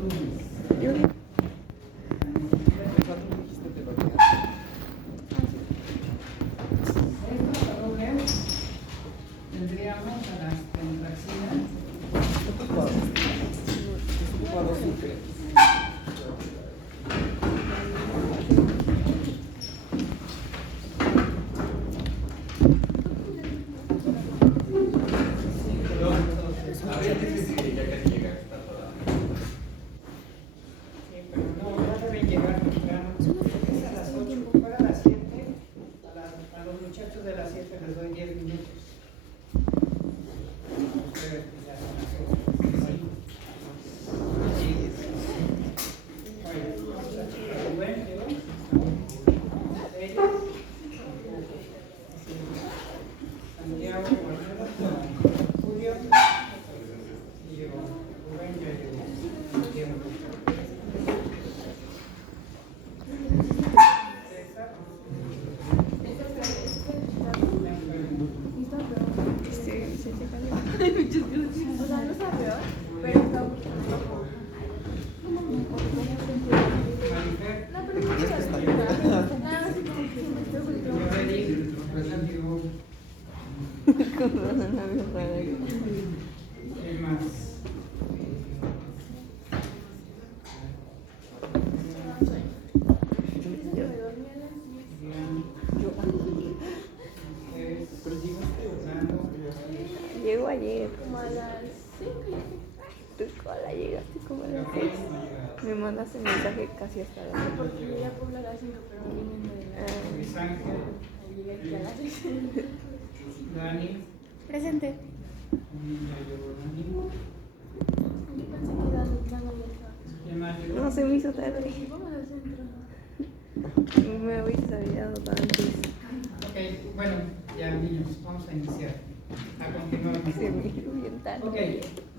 lunes. Tendríamos a las pentraxinas. Llego ayer. Como a las 5. ¿Tú cola llegaste como a las 6? Me mandaste mensaje casi hasta las 6. Porque llegué a Puebla a las 5, pero vine de llegué aquí a las 6. Dani. Presente. Yo pensé que Dani ya estaba. No, se me hizo tarde. Vamos al centro. Me hubiese avisado antes. Ok, bueno, ya niños, vamos a iniciar. A continuar. Se me hizo bien tarde. Ok,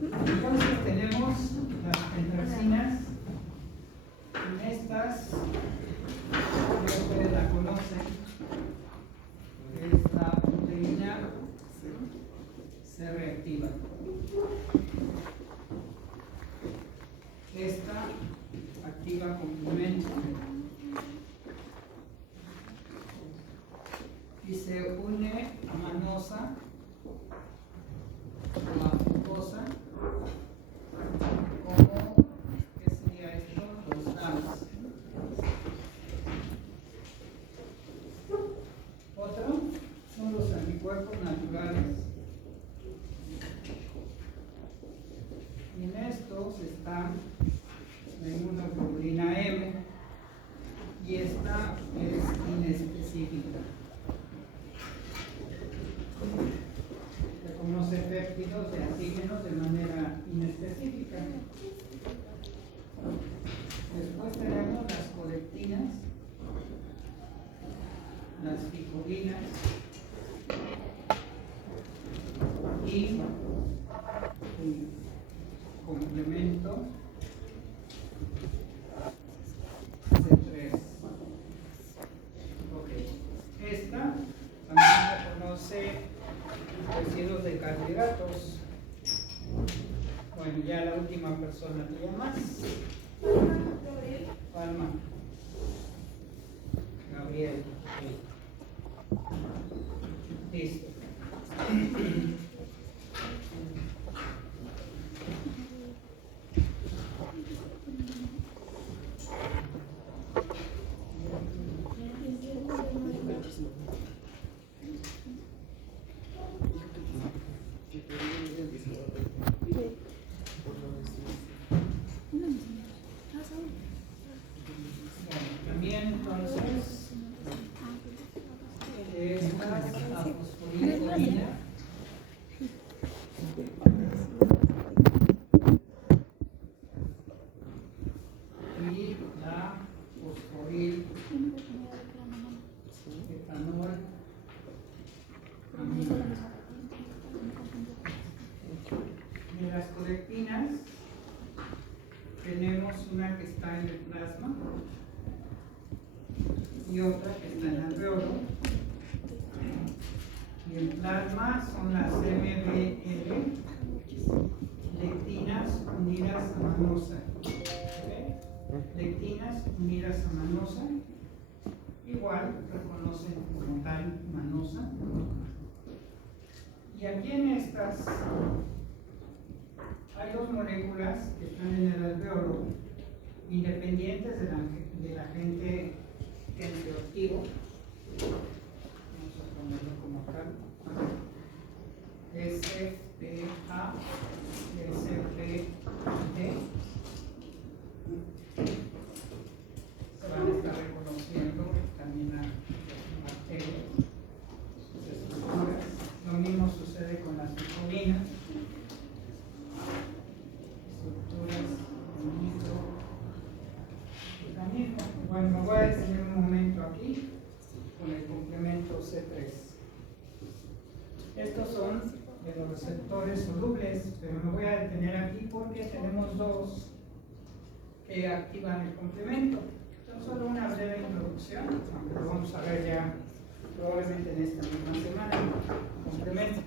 entonces tenemos las pentraxinas. En estas, ustedes la conocen, esta proteína se reactiva. Esta activa complemento y se une a manosa o a fucosa como, ¿qué sería esto? Los DAMs. Otro son los anticuerpos naturales. Y en estos están la inmunoglobulina M y esta es inespecífica. Reconoce péptidos de antígenos de manera inespecífica. Después tenemos las colectinas, las ficolinas y el complemento C3. Ok. Esta también reconoce residuos de carbohidratos. Bueno, ya la última persona, ¿te llamas? Palma. Gabriel. Listo. También entonces la fosforilcolina y la fosforil etanol amino. De las colectinas tenemos una que está en el plasma y otra que está en el alveolo. Y el plasma son las MBL lectinas unidas a manosa. lectinas unidas a manosa, igual reconocen como tal manosa. Y aquí en estas hay dos moléculas que están en el alveolo, independientes del agente tensioactivo. Vamos a ponerlo como acá. SPA, SPD. Se van a estar reconociendo también a bacterias, sus estructuras. Lo mismo sucede con las vitaminas, estructuras de micro. También, bueno, me voy a detener un momento aquí con el complemento C3. Estos son de los receptores solubles, pero me voy a detener aquí porque tenemos dos que activan el complemento. Entonces, solo una breve introducción, aunque lo vamos a ver ya probablemente en esta misma semana. Complemento.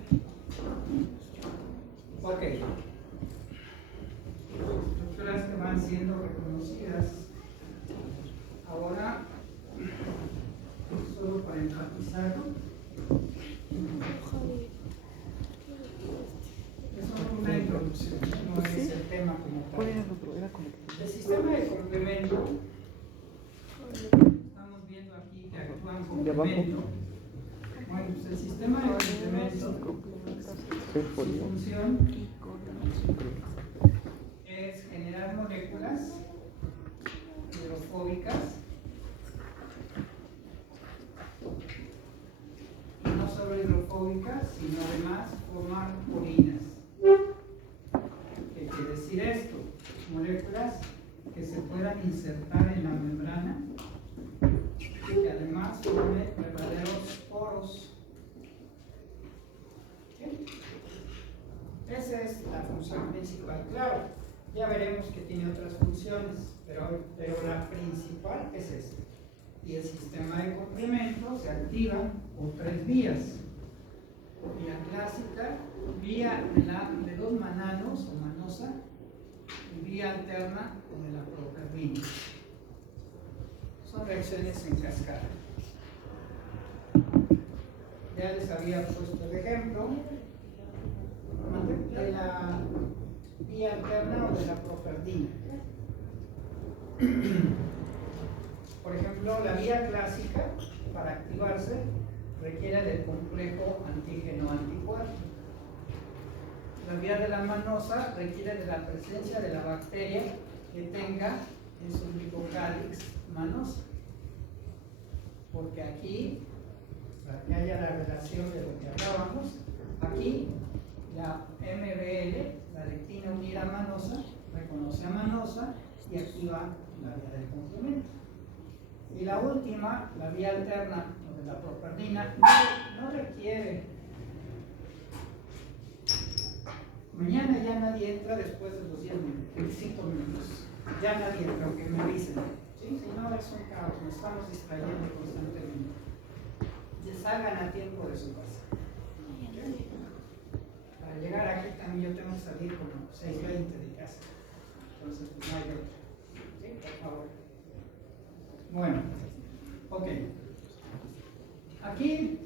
Ok. Estructuras que van siendo reconocidas. Ahora, solo para enfatizarlo, es solo una introducción, no es el tema como tal. El sistema de complemento, estamos viendo aquí que actúan complemento. Bueno, pues el sistema de complemento, su función es generar moléculas hidrofóbicas y no solo hidrofóbicas, sino además formar purinas. ¿Qué quiere decir esto? Moléculas que se puedan insertar en la membrana y que además formen verdaderos poros. ¿Sí? Esa es la función principal. Claro, ya veremos que tiene otras funciones, pero la principal es esta. Y el sistema de complemento se activa por tres vías. Vía clásica, vía de dos mananos o manosa, y vía alterna o de la procarbina. Son reacciones en cascada. Ya les había puesto el ejemplo de la vía alterna o de la procardina. Por ejemplo, la vía clásica, para activarse, requiere del complejo antígeno-anticuerpo. La vía de la manosa requiere de la presencia de la bacteria que tenga en su glicocálix manosa. Porque aquí, para que haya la relación de lo que hablábamos, aquí la MBL, la lectina unida manosa, reconoce a manosa y activa la vía del complemento. Y la última, la vía alterna o de la procardina, no requiere. Mañana ya nadie entra después de los 25 minutos. Ya nadie entra, aunque me avisen. ¿Sí? Si no, es un caos, nos estamos distrayendo constantemente. Ya salgan a tiempo de su casa. ¿Sí? Para llegar aquí también yo tengo que salir como 6:20 de casa. Entonces, pues no hay otra. ¿Sí? Por favor. Bueno, ok. Aquí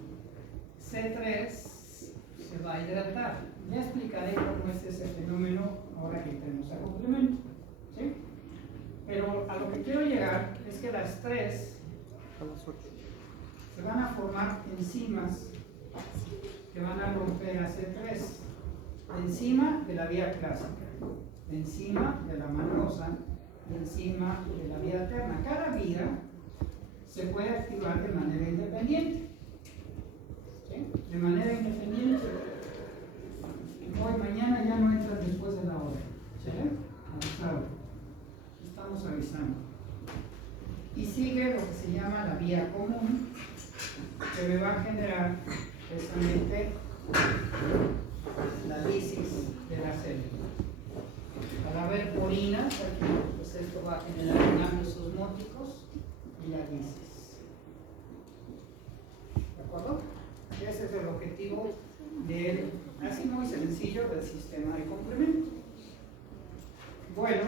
C3 se va a hidratar. Ya explicaré cómo es ese fenómeno ahora que tenemos el complemento. ¿Sí? Pero a lo que quiero llegar es que las tres se van a formar enzimas que van a romper a C3. Enzima de la vía clásica, enzima de la manosa, enzima de la vía alterna. Cada vía se puede activar de manera independiente. ¿Sí? De manera independiente. Hoy, mañana ya no entras después de la hora. ¿Sí? Avisado. Estamos avisando. Y sigue lo que se llama la vía común, que me va a generar precisamente la lisis de la célula. Al haber purinas, pues esto va a generar cambios osmóticos y la lisis. ¿De acuerdo? Ese es el objetivo del, así muy sencillo, del sistema de complemento. Bueno,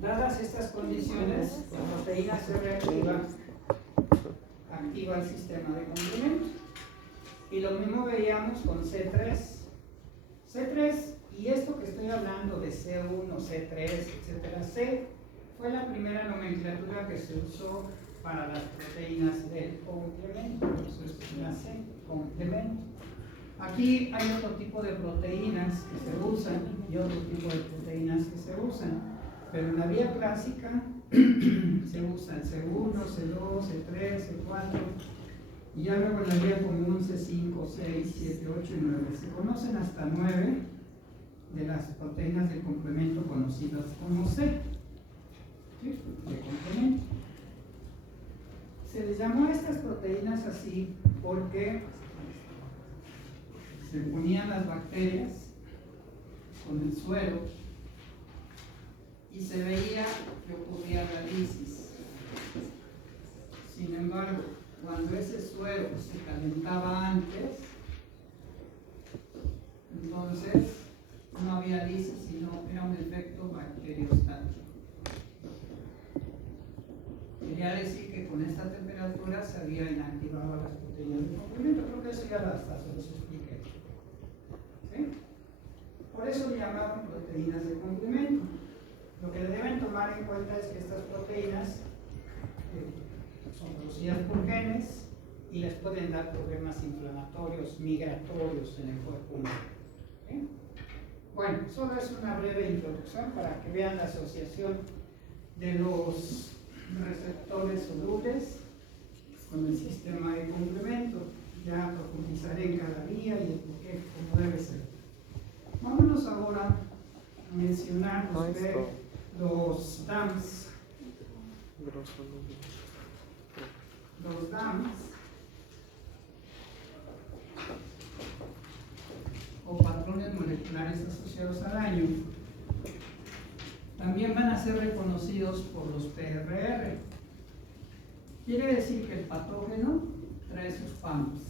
Dadas estas condiciones, la proteína se activa el sistema de complemento. Y lo mismo veíamos con C3. C3, y esto que estoy hablando de C1, C3, etcétera, C fue la primera nomenclatura que se usó para las proteínas del complemento. Eso es la C, complemento. Aquí hay otro tipo de proteínas que se usan y otro tipo de proteínas que se usan. Pero en la vía clásica se usa el C1, C2, C3, C4 y ya luego en la vía común C5, 6, 7, 8 y 9. Se conocen hasta 9 de las proteínas de complemento conocidas como C, ¿sí? De complemento. Se les llamó a estas proteínas así porque se unían las bacterias con el suero y se veía que ocurría la lisis. Sin embargo, cuando ese suero se calentaba antes, entonces no había lisis, sino era un efecto bacteriostático. Quería decir que con esta temperatura se había inactivado las proteínas de complemento. Creo que eso ya hasta se los expliqué. ¿Sí? Por eso le llamaban proteínas de complemento. Lo que deben tomar en cuenta es que estas proteínas son producidas por genes y les pueden dar problemas inflamatorios, migratorios en el cuerpo humano. ¿Sí? Bueno, solo es una breve introducción para que vean la asociación de los receptores solubles con el sistema de complemento. Ya profundizaré en cada vía y el porqué, como debe ser. Vámonos ahora a mencionar los DAMs. Los DAMs o patrones moleculares asociados al daño también van a ser reconocidos por los PRR. Quiere decir que el patógeno trae sus PAMs.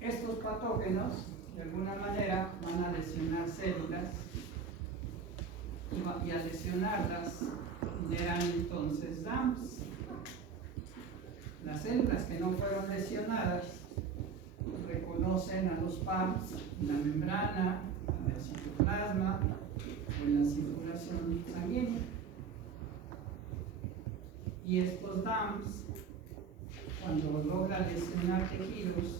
Estos patógenos de alguna manera van a lesionar células y al lesionarlas generan entonces DAMs. Las células que no fueron lesionadas reconocen a los PAMs en la membrana, en el citoplasma o en la circulación sanguínea. Y estos DAMs, cuando logran lesionar tejidos,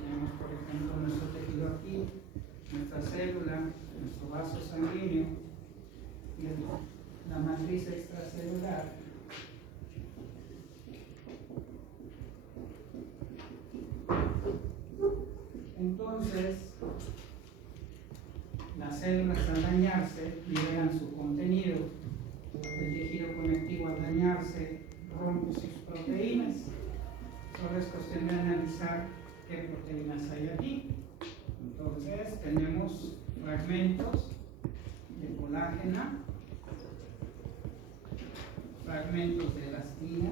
tenemos por ejemplo nuestro tejido aquí, nuestra célula, nuestro vaso sanguíneo y la matriz extracelular. Entonces, las células al dañarse liberan su contenido, el tejido conectivo al dañarse rompe sus proteínas. Solo es cuestión de analizar qué proteínas hay aquí. Entonces tenemos fragmentos de colágena, fragmentos de elastina,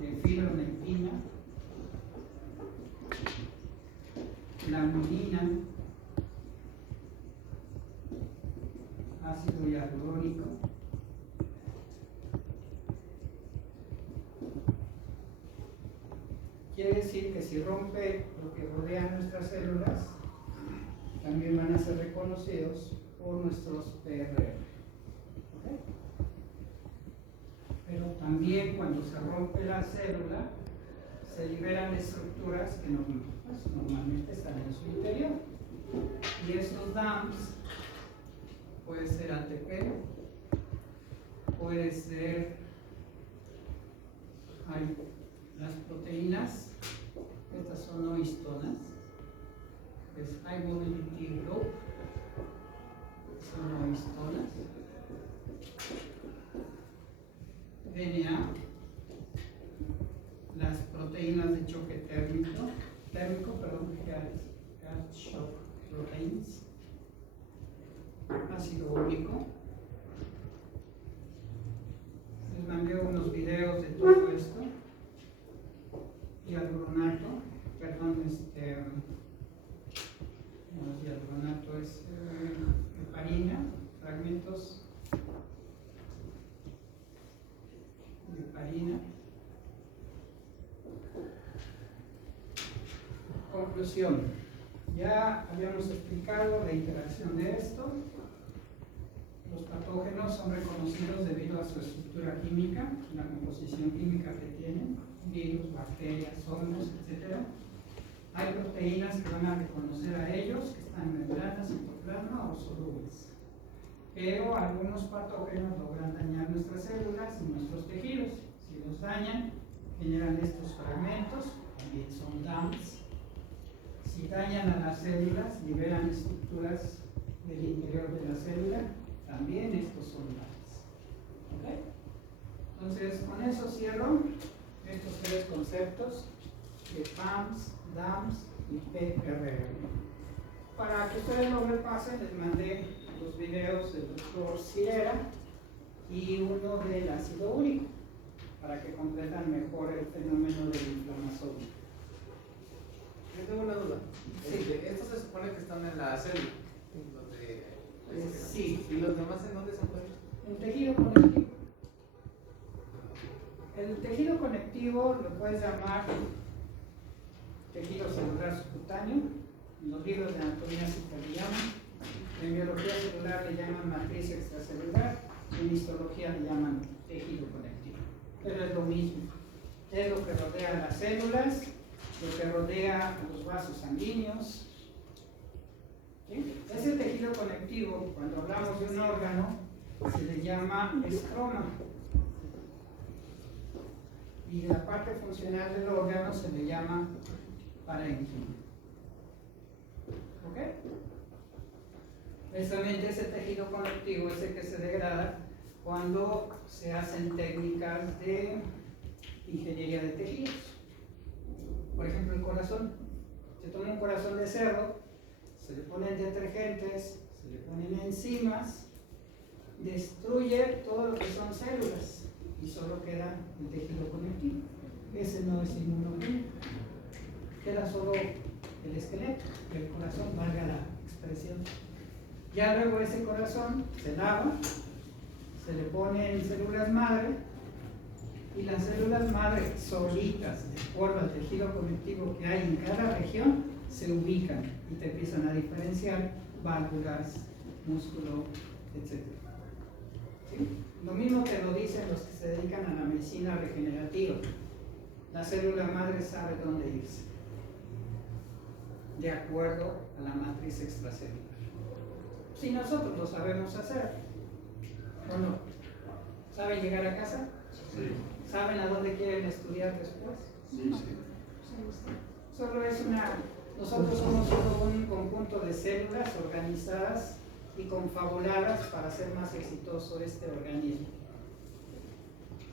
de fibronectina, lamina, ácido hialurónico, quiere decir que si rompe lo que rodea nuestras células, también van a ser reconocidos por nuestros PRR. ¿Okay? Pero también cuando se rompe la célula, se liberan estructuras que normalmente están en su interior. Y esos DAMs puede ser ATP, puede ser las proteínas, estas son no histonas, es High Mobility Group, son no histonas, DNA, las proteínas de choque térmico, heat shock proteins, ácido úrico. Les mandé unos videos de todo esto. Hialuronato, no es hialuronato, es heparina, fragmentos de heparina. Conclusión. Ya habíamos explicado la interacción de esto. Los patógenos son reconocidos debido a su estructura química, la composición química que tienen, virus, bacterias, hongos, etc. Hay proteínas que van a reconocer a ellos, que están en membranas, citoplasma o solubles. Pero algunos patógenos logran dañar nuestras células y nuestros tejidos. Si los dañan, generan estos fragmentos, también son DAMs. Si dañan a las células, liberan estructuras del interior de la célula, también estos son DAMs. ¿Okay? Entonces, con eso cierro estos tres conceptos de PAMS, DAMs y PRR. Para que ustedes lo repasen, les mandé los videos del doctor Sirera y uno del ácido úrico, para que comprendan mejor el fenómeno de la inflamación. Yo tengo una duda. Sí. Estos se supone que están en la célula. Sí. ¿Y los demás en dónde se encuentran? El tejido conectivo. El tejido conectivo lo puedes llamar tejido celular subcutáneo. En los libros de anatomía se le llaman. En biología celular le llaman matriz extracelular. En histología le llaman tejido conectivo. Pero es lo mismo. Es lo que rodea a las células, lo que rodea a los vasos sanguíneos. ¿Sí? Ese tejido conectivo, cuando hablamos de un órgano, se le llama estroma. Y la parte funcional del órgano se le llama parénquima. ¿Ok? Precisamente ese tejido conectivo es el que se degrada cuando se hacen técnicas de ingeniería de tejidos. Por ejemplo, el corazón. Se toma un corazón de cerdo, se le ponen detergentes, se le ponen enzimas, destruye todo lo que son células y solo queda el tejido conectivo. Ese no es inmunogénico. Queda solo el esqueleto, el corazón, valga la expresión. Ya luego ese corazón se lava, se le ponen células madre y las células madre solitas, de acuerdo al tejido conectivo que hay en cada región, se ubican y te empiezan a diferenciar válvulas, músculo, etc. ¿Sí? Lo mismo te lo dicen los que se dedican a la medicina regenerativa. La célula madre sabe dónde irse, de acuerdo a la matriz extracelular. Si nosotros lo sabemos hacer, ¿o no? ¿Saben llegar a casa? Sí. ¿Saben a dónde quieren estudiar después? Sí. Solo es nosotros somos solo un conjunto de células organizadas y confabuladas para hacer más exitoso este organismo.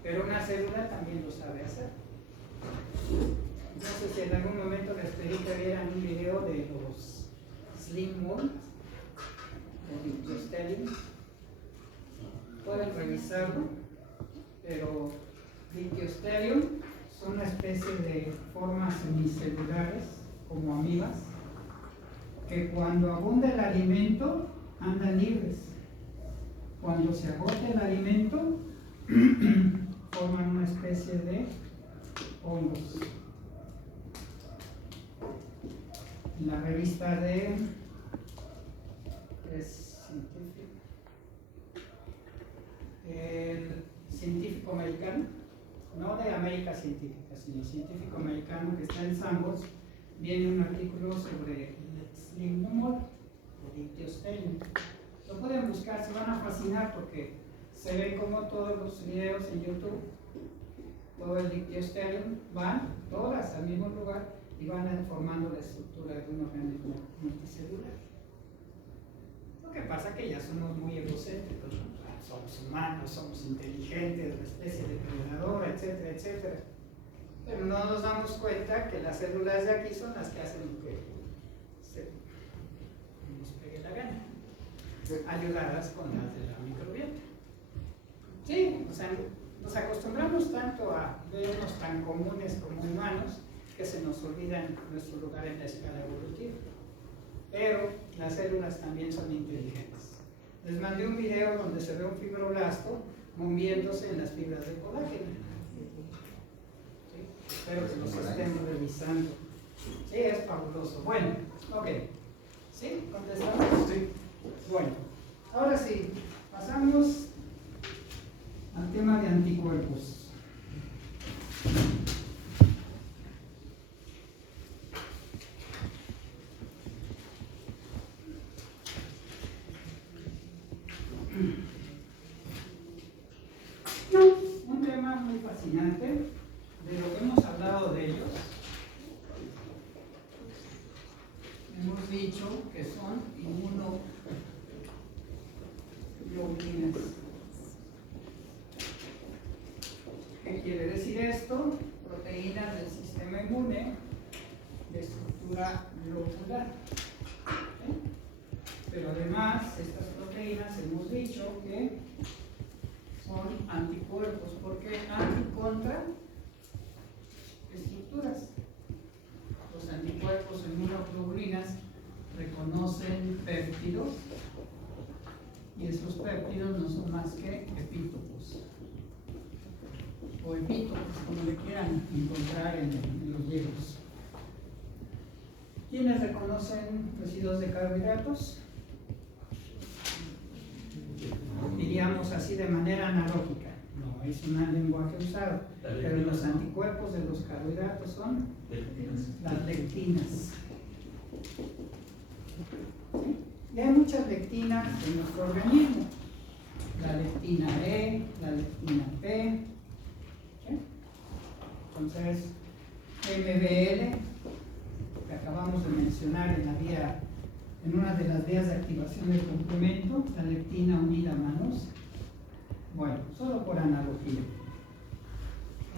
Pero una célula también lo sabe hacer. Entonces, si en algún momento les pedí que vieran un video de los Slim Mold o Dictyostelium, pueden revisarlo, pero Dictyostelium son una especie de formas semicelulares, como amibas, que cuando abunda el alimento andan libres. Cuando se agota el alimento, forman una especie de hongos. En la revista de el Científico Americano, no de América Científica, sino Científico Americano, que está en Sambos, viene un artículo sobre el Slim Mold o Dictyostelium. Lo pueden buscar, se van a fascinar porque se ve como todos los videos en YouTube, todo el Dictyostelium van todas al mismo lugar y van formando la estructura de un organismo multicelular. Lo que pasa es que ya somos muy egocéntricos, ¿no? Somos humanos, somos inteligentes, una especie depredadora, etcétera, etcétera. Pero no nos damos cuenta que las células de aquí son las que hacen lo que nos pegue la gana, ayudadas con las de la microbiota. Sí, o sea, nos acostumbramos tanto a vernos tan comunes como humanos que se nos olvida nuestro lugar en la escala evolutiva. Pero las células también son inteligentes. Les mandé un video donde se ve un fibroblasto moviéndose en las fibras de colágeno. ¿Sí? Espero que los estén revisando. Sí, es fabuloso. Bueno, ok. ¿Sí? ¿Contestamos? Sí. Bueno, ahora sí, pasamos al tema de anticuerpos. Un tema muy fascinante, de lo que hemos hablado de ellos. Hemos dicho que son inmunoglobulinas. ¿Qué quiere decir esto? Proteínas del sistema inmune de estructura globular. ¿Sí? Pero además, estas proteínas hemos dicho que son anticuerpos. ¿Por qué? Anticontra estructuras. Los anticuerpos inmunoglobulinas reconocen péptidos y esos péptidos no son más que epítopos o epítopos, como le quieran encontrar en los libros. ¿Quiénes reconocen residuos de carbohidratos? Diríamos así de manera analógica, no es un lenguaje usado, pero los anticuerpos de los carbohidratos son las lectinas. ¿Sí? Y hay muchas lectinas en nuestro organismo, la lectina E, la lectina P. ¿Sí? Entonces, MBL, que acabamos de mencionar en una de las vías de activación del complemento, la lectina unida a manosa. Bueno, solo por analogía.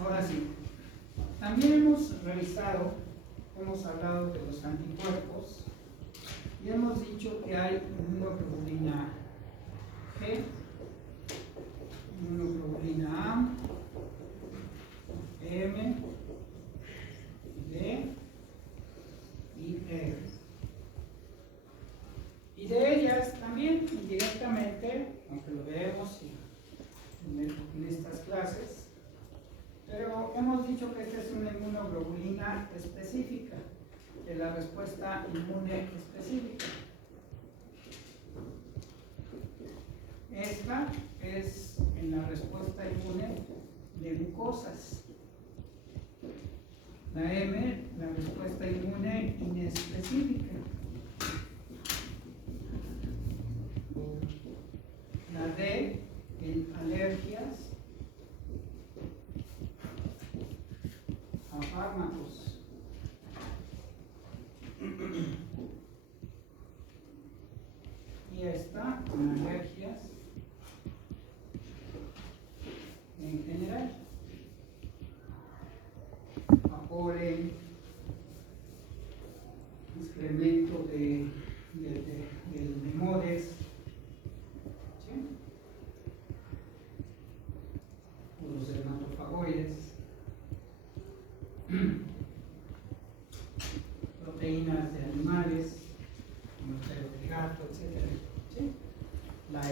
Ahora sí, también hemos revisado, hemos hablado de los anticuerpos y hemos dicho que hay inmunoglobulina G, inmunoglobulina A, M, D y R. Y de ellas también indirectamente, aunque lo veremos en estas clases, pero hemos dicho que esta es una inmunoglobulina específica, de la respuesta inmune específica. Esta es en la respuesta inmune de glucosas. La M, la respuesta inmune inespecífica. La D, en alergias a fármacos. Y esta, con alergias en general. A polen, excremento de modes. Los dermatofagoides, proteínas de animales, como el pelo de gato, etc. ¿Sí? La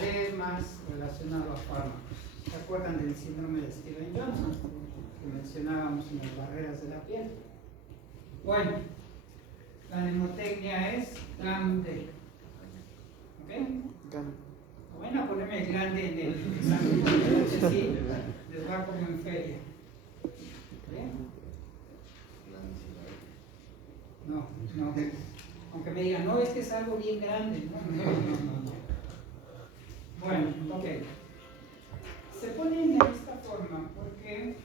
D es más relacionada a fármacos. ¿Se acuerdan del síndrome de Stevens-Johnson que mencionábamos en las barreras de la piel? Bueno, la mnemotecnia es GAM-D. ¿Ok? GAM. Bueno, a ponerme el grande en el examen, porque sí, les va como en feria. ¿Bien? No. Aunque me digan, no, es que es algo bien grande. No. Bueno, ok. Se ponen de esta forma porque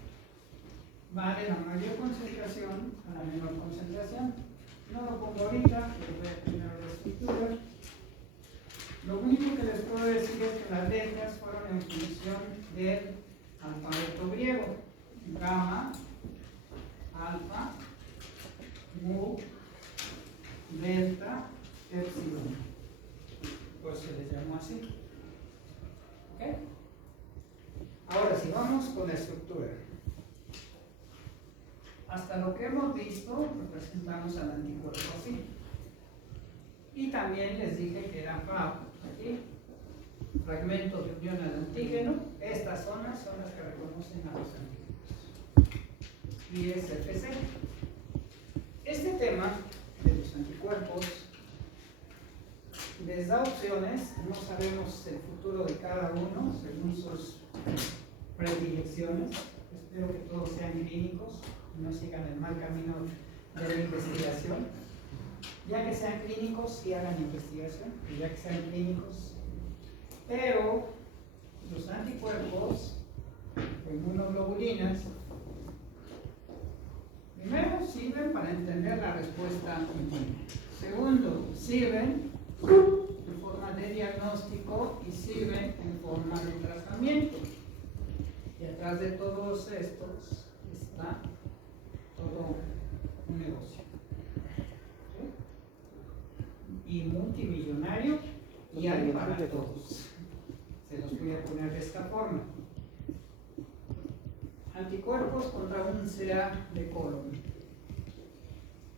va de la mayor concentración a la menor concentración. No lo pongo ahorita, pero voy a primero la escritura. Lo único que les puedo decir es que las letras fueron en función del alfabeto griego. Gamma, alfa, mu, delta, epsilon. Pues se les llamó así. ¿Ok? Ahora, si vamos con la estructura. Hasta lo que hemos visto, representamos al anticuerpo así. también les dije que era FAB, aquí, fragmentos de unión al antígeno. Estas zonas son las que reconocen a los antígenos. Y es FC. Este tema de los anticuerpos les da opciones, no sabemos el futuro de cada uno según sus predilecciones. Espero que todos sean clínicos y no sigan el mal camino de la investigación. Ya que sean clínicos, sí hagan investigación, y ya que sean clínicos. Pero los anticuerpos, inmunoglobulinas, primero sirven para entender la respuesta inmune. Segundo, sirven en forma de diagnóstico y sirven en forma de tratamiento. Y atrás de todos estos está todo un negocio. ¿Sí? Y multimillonario, y hay para todos. Se los voy a poner de esta forma. Anticuerpos contra un CA de colon.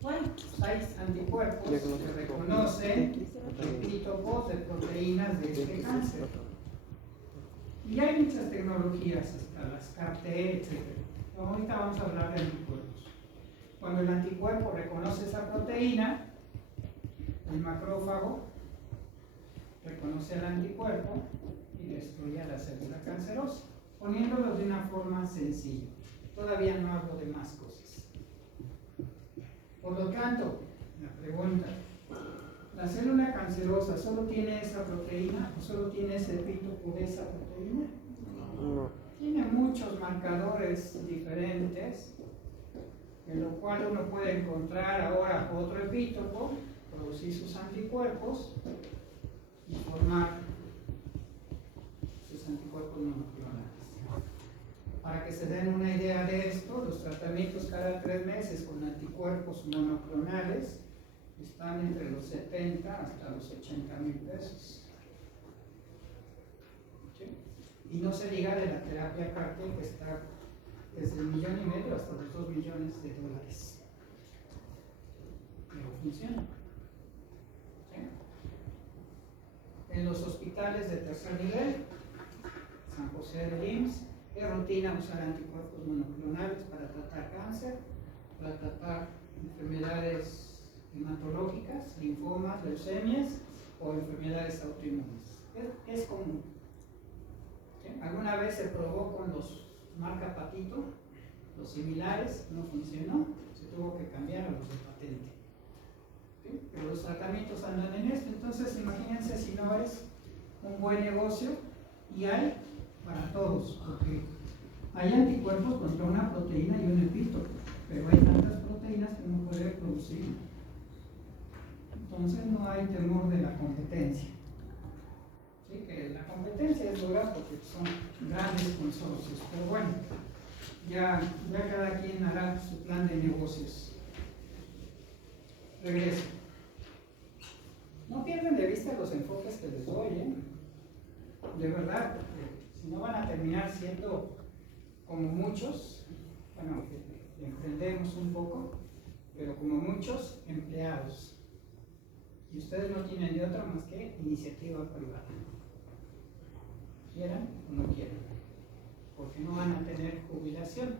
Bueno, hay anticuerpos que reconocen epítopos de proteínas de este cáncer. Y hay muchas tecnologías, hasta las CAR-T, etc. Ahorita vamos a hablar de anticuerpos. Cuando el anticuerpo reconoce esa proteína, el macrófago reconoce el anticuerpo y destruye a la célula cancerosa, poniéndolo de una forma sencilla. Todavía no hablo de más cosas. Por lo tanto, la pregunta, ¿la célula cancerosa solo tiene esa proteína o solo tiene ese epítopo de esa proteína? No. Tiene muchos marcadores diferentes, en lo cual uno puede encontrar ahora otro epítopo, producir sus anticuerpos y formar sus anticuerpos monoclonales. Para que se den una idea de esto, los tratamientos cada 3 meses con anticuerpos monoclonales están entre los 70 hasta los 80,000 pesos. ¿Sí? Y no se diga de la terapia CAR-T, que está desde $1,5 millones hasta los $2 millones. Pero funciona. ¿Sí? En los hospitales de tercer nivel, San José del IMSS, es rutina usar anticuerpos monoclonales para tratar cáncer, para tratar enfermedades hematológicas, linfomas, leucemias o enfermedades autoinmunes. Es común. ¿Sí? Alguna vez se probó con los marca Patito, los similares, no funcionó, se tuvo que cambiar a los de patente. ¿Sí? Pero los tratamientos andan en esto, entonces imagínense si no es un buen negocio, y hay para todos, porque hay anticuerpos contra una proteína y un epítopo, pero hay tantas proteínas que no puede producir. Entonces no hay temor de la competencia. ¿Sí? Que la competencia es dura porque son grandes consorcios, pero bueno, ya cada quien hará su plan de negocios. Regreso. No pierdan de vista los enfoques que les doy, de verdad, porque si no van a terminar siendo como muchos, bueno, emprendemos un poco, pero como muchos empleados. Y ustedes no tienen de otra más que iniciativa privada. ¿Quieran o no quieran? Porque no van a tener jubilación.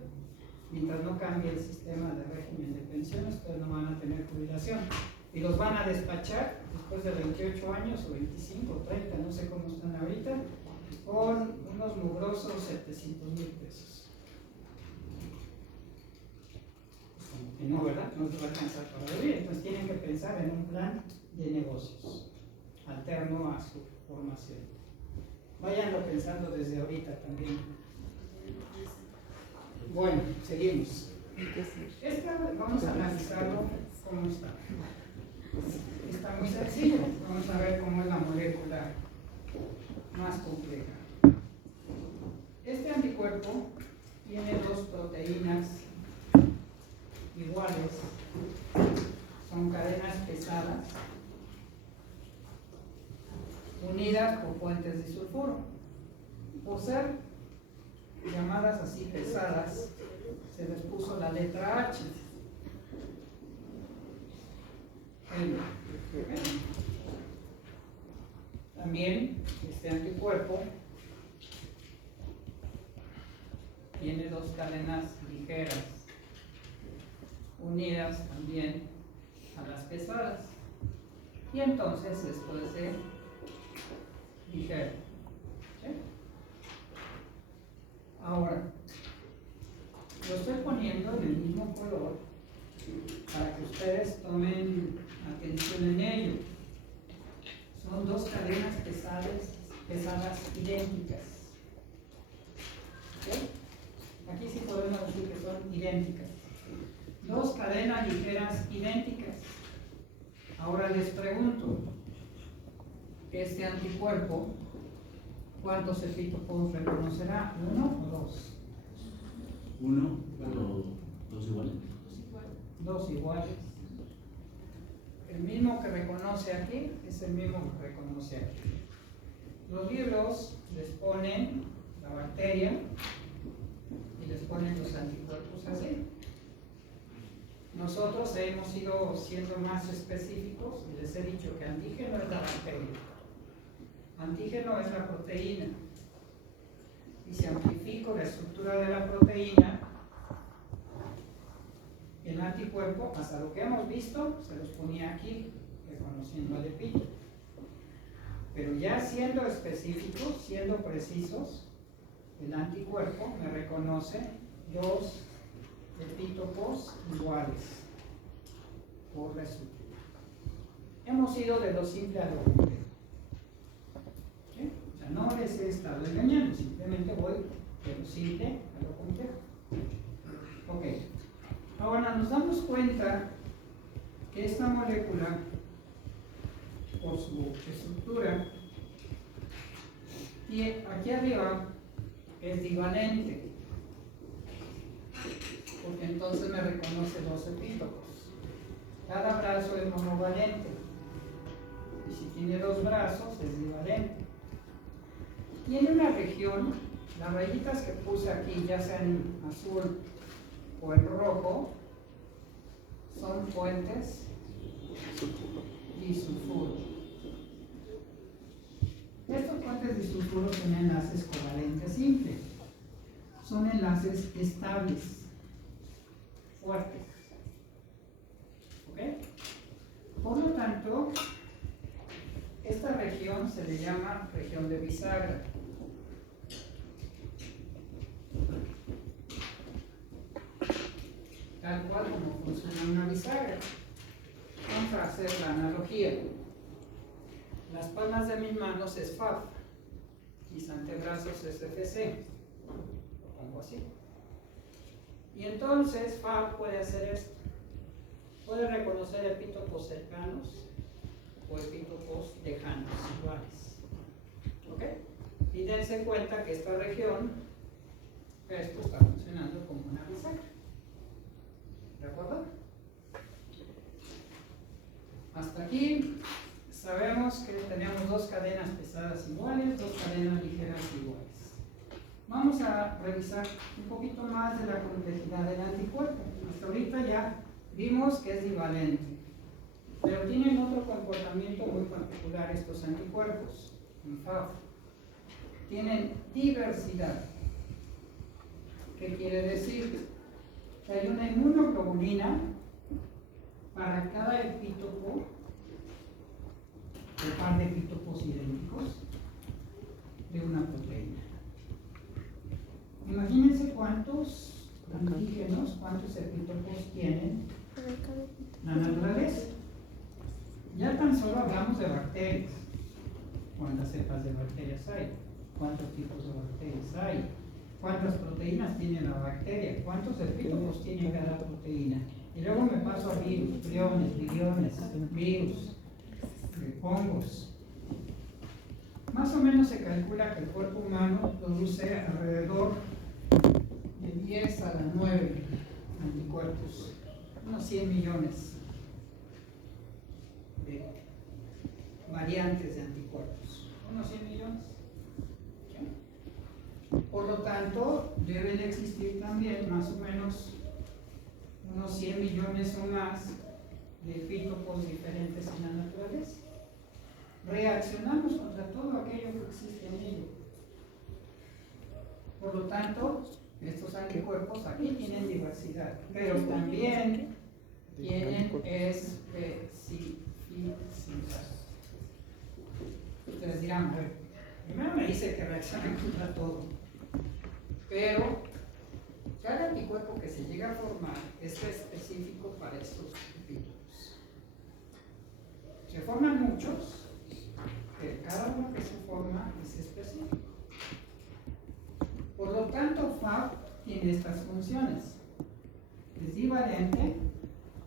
Mientras no cambie el sistema de régimen de pensiones, ustedes no van a tener jubilación. Y los van a despachar después de 28 años o 25 o 30, no sé cómo están ahorita, con unos mugrosos 700,000 pesos. Como que no, ¿verdad? No les va a alcanzar para vivir. Entonces tienen que pensar en un plan de negocios alterno a su formación. Váyanlo pensando desde ahorita también. Bueno, seguimos. Vamos a analizarlo cómo está. Está muy sencillo. Vamos a ver cómo es la molécula más compleja. Este anticuerpo tiene 2 proteínas iguales. Son cadenas pesadas unidas por puentes disulfuro. Por ser llamadas así pesadas, se les puso la letra H. también este anticuerpo tiene dos cadenas ligeras, unidas también a las pesadas. Y entonces esto es de ligero. ¿Sí? Ahora, lo estoy poniendo en el mismo color para que ustedes tomen atención en ello. Son dos cadenas pesadas idénticas. ¿Ok? Aquí sí podemos decir que son idénticas. Dos cadenas ligeras idénticas. Ahora les pregunto, este anticuerpo, ¿cuántos epítopos reconocerá? ¿Uno o dos? Uno, pero dos iguales. Dos iguales. El mismo que reconoce aquí es el mismo que reconoce aquí. Los libros les ponen la bacteria y les ponen los anticuerpos así. Nosotros hemos ido siendo más específicos y les he dicho que antígeno es la bacteria. Antígeno es la proteína. Y si amplifico la estructura de la proteína, el anticuerpo, hasta lo que hemos visto, se los ponía aquí, reconociendo al epítopo. Pero ya siendo específicos, siendo precisos, el anticuerpo me reconoce dos epítopos iguales por la estructura. Hemos ido de lo simple a lo complejo. ¿Sí? O sea, no les he estado engañando, simplemente voy de lo simple a lo complejo. Ok. Ahora nos damos cuenta que esta molécula, por su estructura, y aquí arriba es divalente, porque entonces me reconoce dos epítopos. Cada brazo es monovalente, y si tiene dos brazos es divalente. Tiene una región, las rayitas que puse aquí, ya sea en azul o en rojo, son fuentes disulfuro. Estos fuentes disulfuro son enlaces covalentes simples, son enlaces estables, fuertes. ¿Ok? Por lo tanto, esta región se le llama región de bisagra. Tal cual como funciona una bisagra. Vamos a hacer la analogía. Las palmas de mis manos es FAB, mis antebrazos es FC, lo pongo así. Y entonces FAB puede hacer esto. Puede reconocer epítopos cercanos o epítopos lejanos, iguales. ¿Ok? Y dense cuenta que esta región, esto está funcionando como una bisagra. ¿De acuerdo? Hasta aquí sabemos que tenemos dos cadenas pesadas iguales, dos cadenas ligeras iguales. Vamos a revisar un poquito más de la complejidad del anticuerpo. Hasta ahorita ya vimos que es divalente, pero tienen otro comportamiento muy particular estos anticuerpos. En FAB tienen diversidad. ¿Qué quiere decir? Que hay una inmunoglobulina para cada epítopo, el par de epítopos idénticos de una proteína. Imagínense cuántos antígenos, cuántos epítopos tienen la naturaleza. Ya tan solo hablamos de bacterias. ¿Cuántas cepas de bacterias hay? ¿Cuántos tipos de bacterias hay? ¿Cuántas proteínas tiene la bacteria? ¿Cuántos epítopos tiene cada proteína? Y luego me paso a virus, priones, virus, hongos. Más o menos se calcula que el cuerpo humano produce alrededor de 10 a la 9 anticuerpos, unos 100 millones de variantes de anticuerpos, unos 100 millones. Por lo tanto, deben existir también más o menos unos 100 millones o más de epítopos diferentes en la naturaleza. reaccionamos contra todo aquello que existe en ello. Por lo tanto, estos anticuerpos aquí tienen diversidad, pero también tienen especificidad. Ustedes dirán, a ver, primero me dice que reaccionan contra todo, pero cada anticuerpo que se llega a formar es específico para estos tipos. Se forman muchos, pero cada uno que se forma es específico. Por lo tanto, FAB tiene estas funciones. Es divalente,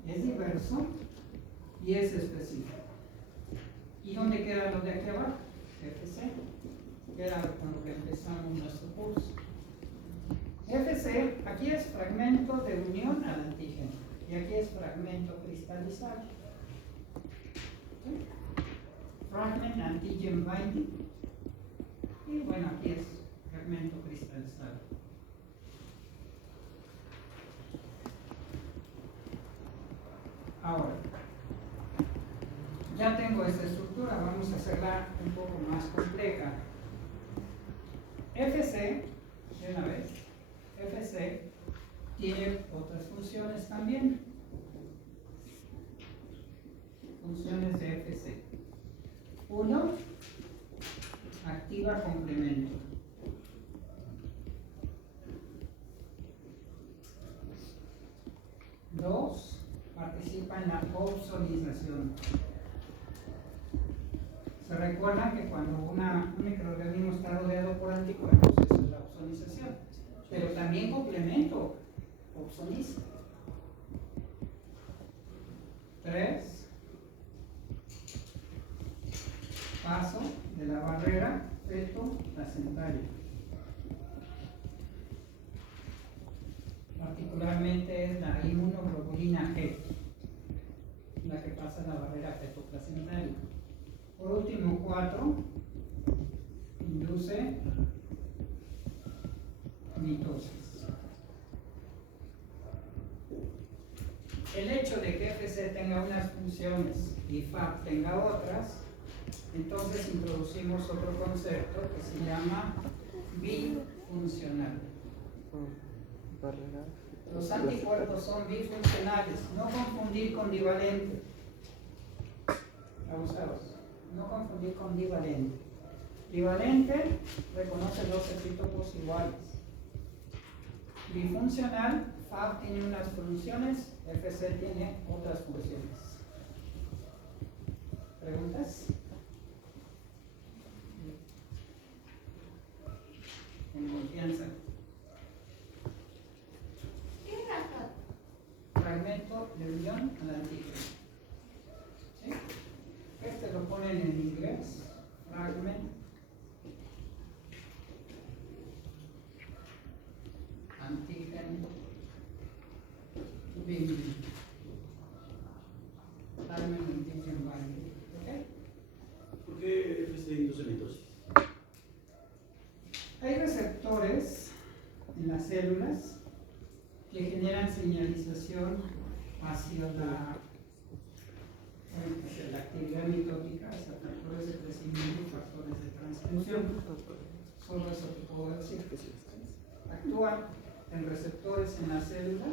es diverso y es específico. ¿Y dónde quedan los de aquí abajo? FC, que era con lo que empezamos nuestro curso. FC, aquí es fragmento de unión al antígeno y aquí es fragmento cristalizado. ¿Sí? Fragment antigen binding y bueno, aquí es fragmento cristalizado. Ahora, ya tengo esta estructura, vamos a hacerla un poco más compleja. FC, de una vez, FC tiene otras funciones también. Funciones de FC. 1. Activa complemento. 2. Participa en la opsonización. Se recuerdan que cuando un microorganismo está rodeado por anticuerpos, eso es la opsonización. Pero también complemento opsoniza. 3. Paso de la barrera feto-placentaria. Particularmente es la inmunoglobulina G, la que pasa la barrera feto-placentaria. Por último, 4. Induce mitosis. El hecho de que FC tenga unas funciones y FAB tenga otras, entonces introducimos otro concepto que se llama bifuncional. Los anticuerpos son bifuncionales, no confundir con divalente. Abusados, no confundir con divalente. Divalente reconoce dos epítopos iguales. Bifuncional, FAB tiene unas funciones, FC tiene otras funciones. ¿Preguntas? Con confianza. Fragmento de unión al antígeno. ¿Sí? Este lo ponen en inglés. Fragment antigen binding. Fragment antigen binding. ¿Ok? ¿Por qué FC induce mitosis? Hay receptores en las células que generan señalización hacia la actividad mitótica, hacia factores de crecimiento y factores de transcripción. Solo eso te puedo decir. Actúan en receptores en la célula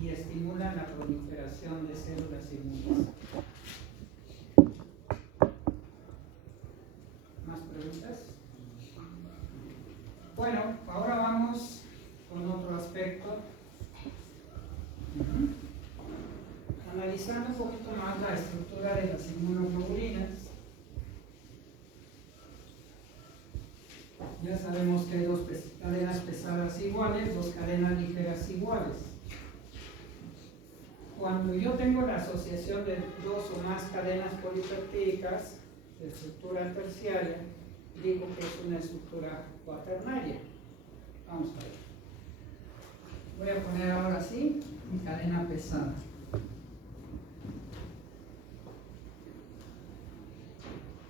y estimulan la proliferación de células inmunes. ¿Más preguntas? Bueno, ahora vamos con otro aspecto. Analizando un poquito más la estructura de las inmunoglobulinas, ya sabemos que hay dos cadenas pesadas iguales, dos cadenas ligeras iguales. Cuando yo tengo la asociación de dos o más cadenas polipeptídicas de estructura terciaria, digo que es una estructura cuaternaria. Vamos a ver. Voy a poner ahora sí mi cadena pesada.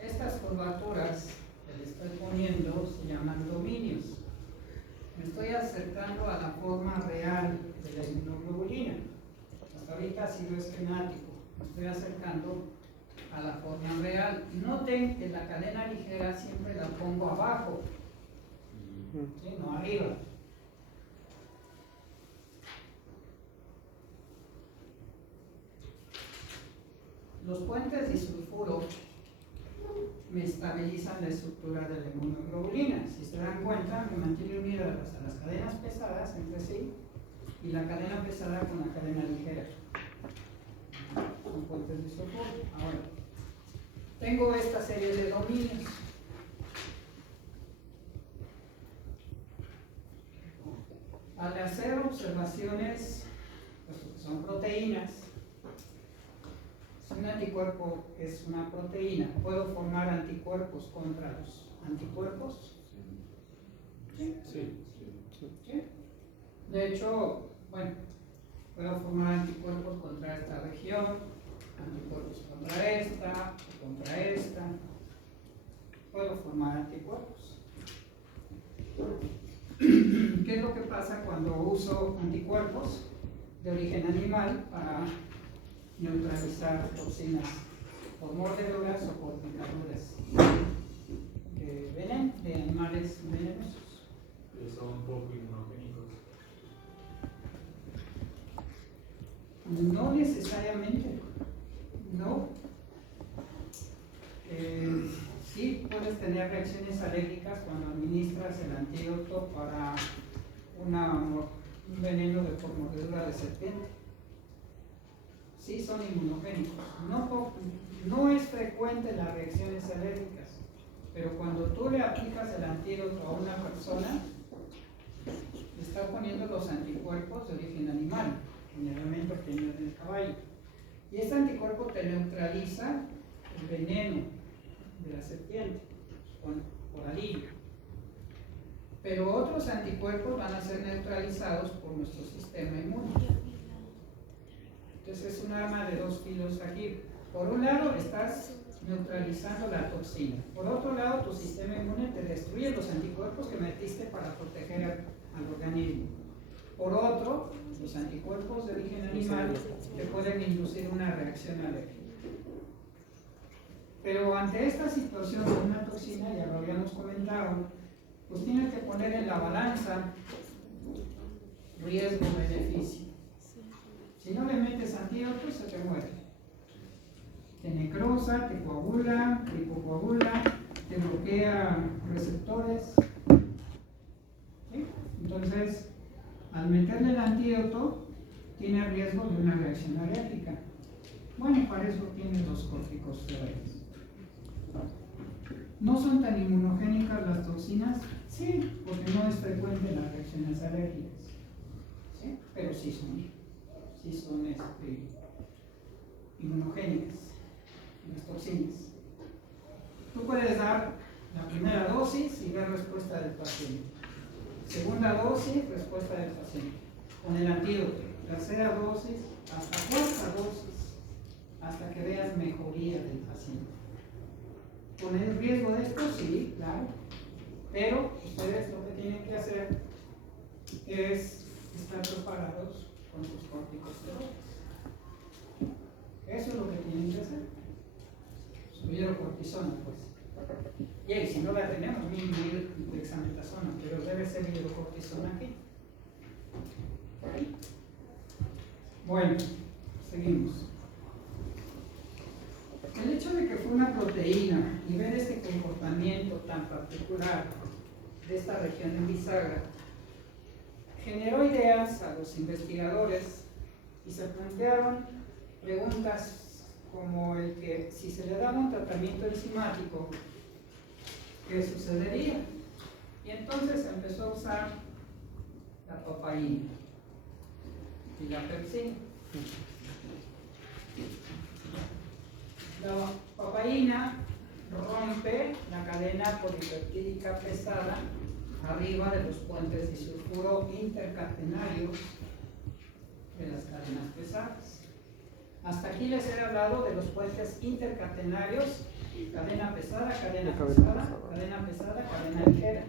Estas curvaturas que le estoy poniendo se llaman dominios. Me estoy acercando a la forma real de la inmunoglobulina. Hasta ahorita ha sido esquemático. Me estoy acercando a la forma real. Noten que la cadena ligera siempre la pongo abajo, ¿sí? No arriba. Los puentes disulfuro me estabilizan la estructura de la inmunoglobulina. Si se dan cuenta, me mantiene unidas a las cadenas pesadas entre sí y la cadena pesada con la cadena ligera. Son puentes disulfuro. Ahora, tengo esta serie de dominios. Al hacer observaciones, pues, que son proteínas, si un anticuerpo es una proteína, ¿puedo formar anticuerpos contra los anticuerpos? Sí. ¿Sí? De hecho, bueno, puedo formar anticuerpos contra esta región, anticuerpos contra esta. Puedo formar anticuerpos. ¿Qué es lo que pasa cuando uso anticuerpos de origen animal para neutralizar toxinas por mordeduras o por picaduras de animales venenosos? Son poco inmunogénicos. No necesariamente, no. Sí puedes tener reacciones alérgicas cuando administras el antídoto para un veneno de por mordedura de serpiente. Sí son inmunogénicos. No es frecuente las reacciones alérgicas, pero cuando tú le aplicas el antídoto a una persona, le estás poniendo los anticuerpos de origen animal, generalmente obtenidos del caballo. Y este anticuerpo te neutraliza el veneno de la serpiente por alivio. Pero otros anticuerpos van a ser neutralizados por nuestro sistema inmune. Entonces es un arma de dos filos aquí. Por un lado estás neutralizando la toxina. Por otro lado, tu sistema inmune te destruye los anticuerpos que metiste para proteger al organismo. Por otro, los anticuerpos de origen animal te pueden inducir una reacción alérgica. Pero ante esta situación de una toxina, ya lo habíamos comentado, pues tienes que poner en la balanza riesgo-beneficio. Si no le metes antídotos, se te muere. Te necrosa, te coagula, te hipocoagula, te bloquea receptores. ¿Sí? Entonces, al meterle el antídoto, tiene riesgo de una reacción alérgica. Bueno, y para eso tienes los corticosteroides. ¿No son tan inmunogénicas las toxinas? Sí, porque no es frecuente las reacciones alérgicas. ¿Sí? Pero sí son inmunogénicas, las toxinas. Tú puedes dar la primera dosis y ver respuesta del paciente. Segunda dosis, respuesta del paciente. Con el antídoto. Tercera dosis, hasta cuarta dosis, hasta que veas mejoría del paciente. ¿Con el riesgo de esto? Sí, claro. Pero ustedes lo que tienen que hacer es estar preparados con sus corticosteroides. Eso es lo que tienen que hacer. Su hidrocortisona, pues. Y si no la tenemos, mínimo dexametasona, pero debe ser hidrocortisona aquí. Bueno, seguimos. El hecho de que fue una proteína y ver este comportamiento tan particular de esta región en bisagra generó ideas a los investigadores y se plantearon preguntas como el que si se le daba un tratamiento enzimático, ¿qué sucedería? Y entonces se empezó a usar la papaína y la pepsina. La papaína rompe la cadena polipeptídica pesada arriba de los puentes disulfuro intercatenarios de las cadenas pesadas. Hasta aquí les he hablado de los puentes intercatenarios, cadena pesada, cadena pesada, cadena pesada, cadena ligera.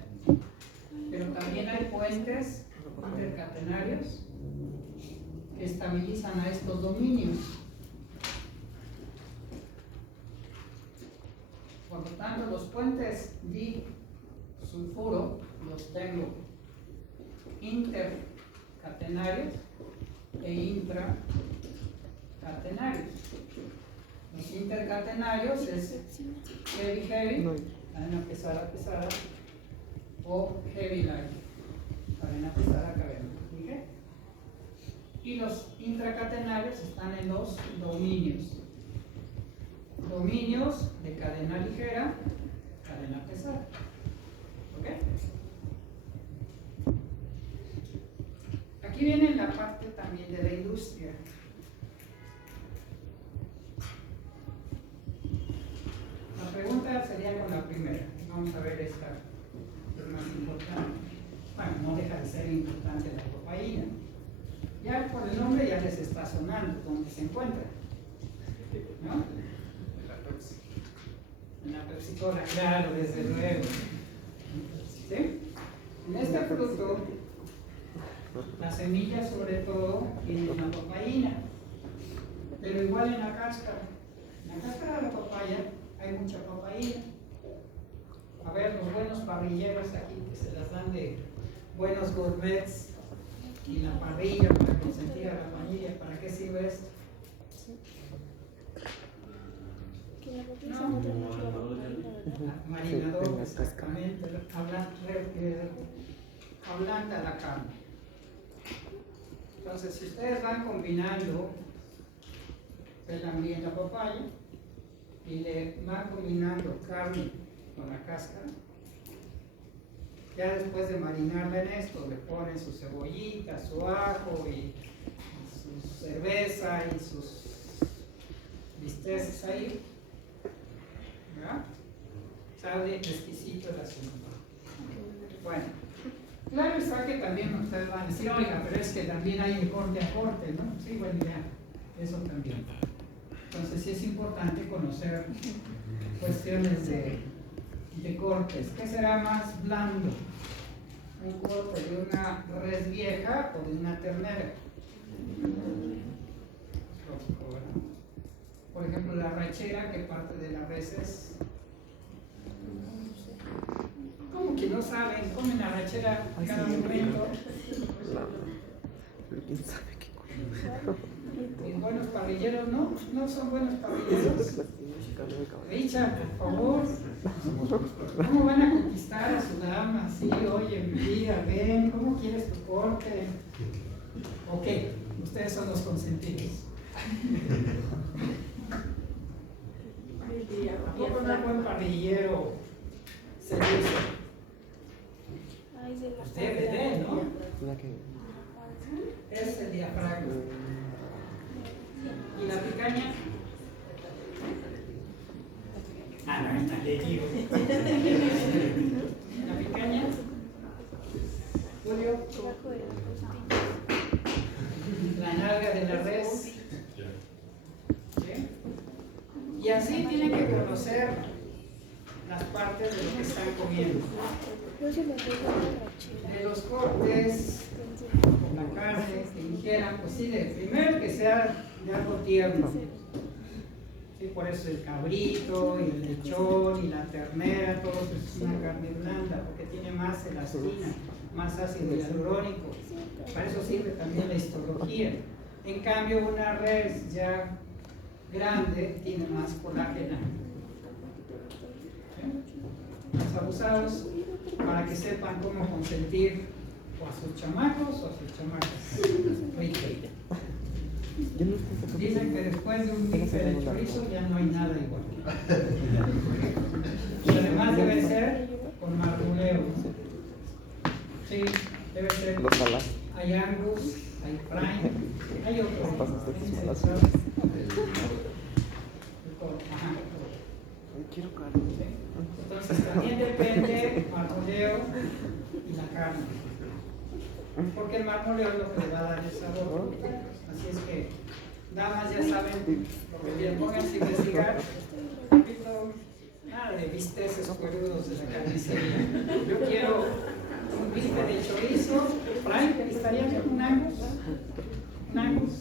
Pero también hay puentes intercatenarios que estabilizan a estos dominios. Por lo tanto, los puentes disulfuro los tengo intercatenarios e intracatenarios. Los intercatenarios es heavy, cadena pesada, o heavy light, cadena pesada, cadena ligera. Y los intracatenarios están en los dominios. Dominios de cadena ligera, cadena pesada. ¿Ok? Aquí viene la parte también de la industria. La pregunta sería con la primera. Vamos a ver esta, es más importante. Bueno, no deja de ser importante la cocaína. Ya por el nombre ya les está sonando dónde se encuentra, ¿no? En la Pepsi Cola, claro, desde luego. ¿Sí? En este fruto, la semilla sobre todo tiene una papayina, pero igual en la cáscara. En la cáscara de la papaya hay mucha papayina. A ver, los buenos parrilleros aquí que se las dan de buenos gourmets y la parrilla para consentir a la familia, ¿para qué sirve esto? No, marinador, exactamente, ablanda la carne. Entonces, si ustedes van combinando, pelan bien la papaya y le van combinando carne con la cáscara, ya después de marinarla en esto, le ponen su cebollita, su ajo y su cerveza y sus bisteces ahí, ¿verdad? Sabe exquisito el asunto. Bueno, claro está que también ustedes van a decir, oiga, pero es que también hay un corte a corte, ¿no? Sí, bueno, ya, eso también. Entonces sí es importante conocer cuestiones de cortes. ¿Qué será más blando? ¿Un corte de una res vieja o de una ternera? Por ejemplo, la rachera, ¿qué parte de la res es? ¿Cómo que no saben? Comen arrachera a cada momento. ¿Quién sabe qué? Y buenos parrilleros, ¿no? No son buenos parrilleros. Richard, por favor. ¿Cómo van a conquistar a su dama? Sí, oye, mi vida, ven, ¿cómo quieres tu corte? Ok, ustedes son los consentidos. ¿Tampoco no es buen parrillero? Se dice. DVD, ¿no? Es el diafragma. ¿Y la picaña? Ah, no, está le digo. ¿La picaña? Julio. La nalga de la res. ¿Sí? Y así tienen que conocer las partes de lo que están comiendo. De los cortes, la carne que ingieran, pues sí, primero que sea de algo tierno. Sí, por eso el cabrito, y el lechón, y la ternera, todo eso es una carne blanda, porque tiene más elastina, más ácido hialurónico. Para eso sirve también la histología. En cambio, una res ya grande tiene más colágena. Los abusados, para que sepan cómo consentir o a sus chamacos o a sus chamacas. Dicen que después de un bife de chorizo ya no hay nada igual. Y además debe ser con marmoleo. Sí, debe ser. Hay Angus, hay Prime, hay otros. Entonces también depende marmoleo y la carne. Porque el marmoleo es lo que le va a dar el sabor. Así es que, damas ya saben, lo que bien, pónganse a investigar. Nada de bisteces cuerudos de la carnicería. Yo quiero un bife de chorizo, Frank, ¿estaría bien un Angus? Un Angus.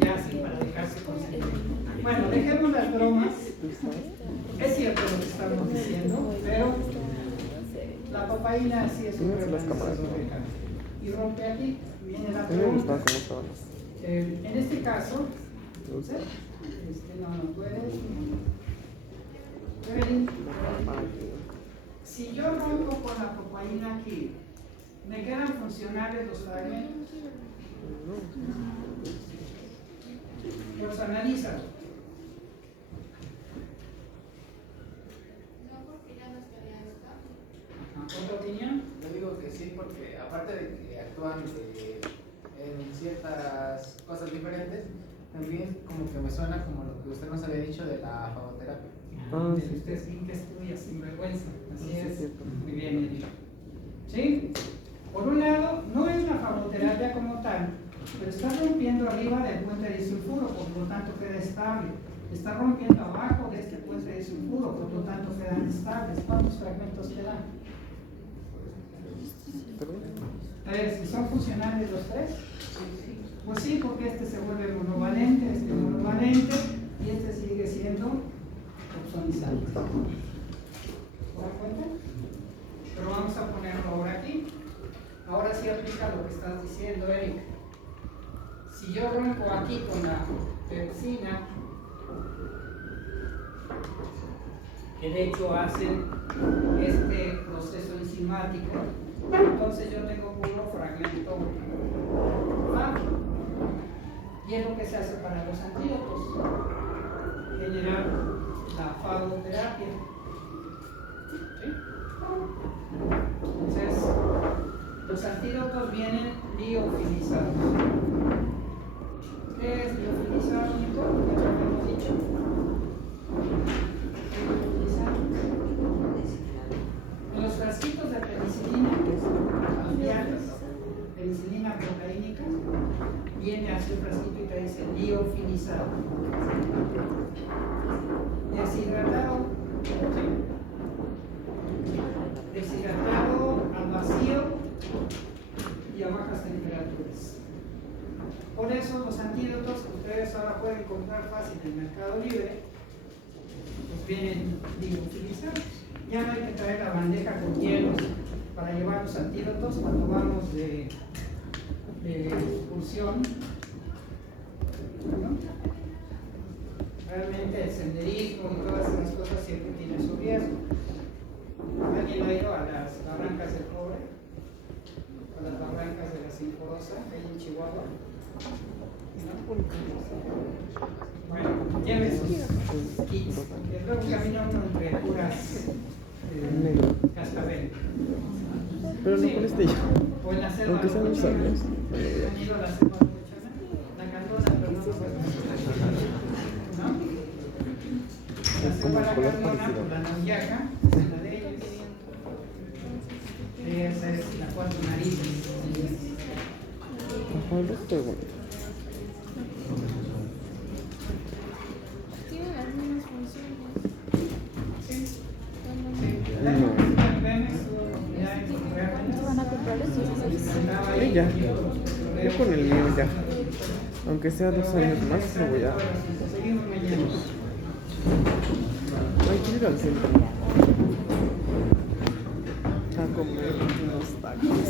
Ya así para dejarse conseguir. Bueno, dejemos las bromas. Es cierto. cierto lo que estamos diciendo, pero la papaína sí es un y rompe aquí. Viene la pregunta. En este caso, no puedes. Si yo rompo con la papaína aquí, ¿me quedan funcionales los fragmentos? Pues analízalo. ¿Otra opinión? Yo digo que sí, porque aparte de que actúan en ciertas cosas diferentes, también como que me suena como lo que usted nos había dicho de la fagoterapia. Sí. Usted sí que estudia sin vergüenza. Así es. Muy bien, dicho. ¿Sí? Por un lado, no es la fagoterapia como tal, pero está rompiendo arriba del puente disulfuro, por lo tanto queda estable. Está rompiendo abajo de este puente disulfuro, por lo tanto quedan estables. ¿Cuántos fragmentos quedan? 3. ¿Y son funcionales los 3? Pues sí, porque este se vuelve monovalente, este monovalente, y este sigue siendo opsonizante. ¿Se dan cuenta? Pero vamos a ponerlo ahora aquí. Ahora sí aplica lo que estás diciendo, Eric. Si yo rompo aquí con la pepsina, que de hecho hacen este proceso enzimático, entonces yo tengo puro fragmento fago. Y es lo que se hace para los antídotos, generar la fagoterapia. ¿Sí? Entonces, los antídotos vienen liofilizados. ¿Qué es liofilizado, Nico? ¿Qué lo hemos dicho? En los frasquitos de penicilina, ambiales, penicilina proteínica, viene así un frasquito y te dice liofilizado. Deshidratado, deshidratado al vacío y a bajas temperaturas. Por eso los antídotos que ustedes ahora pueden comprar fácil en el Mercado Libre, pues vienen liofilizados. Ya no hay que traer la bandeja con hielos para llevar los antídotos cuando vamos de excursión, ¿no? Realmente el senderismo y todas esas cosas siempre tienen su riesgo. ¿Alguien ha ido a las barrancas del Cobre? A las barrancas de la Sinforosa, ahí en Chihuahua. ¿No? Bueno, lleven sus kits, porque luego camina uno entre puras cascabel. Pero no con este ya. O en la selva. Aunque sean los años. ¿Han ido a la selva luchana? La candona, pero no lo pueden hacer. ¿No? La selva la candona, la nauyaca, es la de ellos. Esa es la 4 narices. Ajá, los pregunto. Tienen las mismas funciones. Sí. Van a comprar eso. Ya. Yo con el mío ya. Aunque sea 2 años más, lo voy a. Hay que ir al centro a comer unos tacos.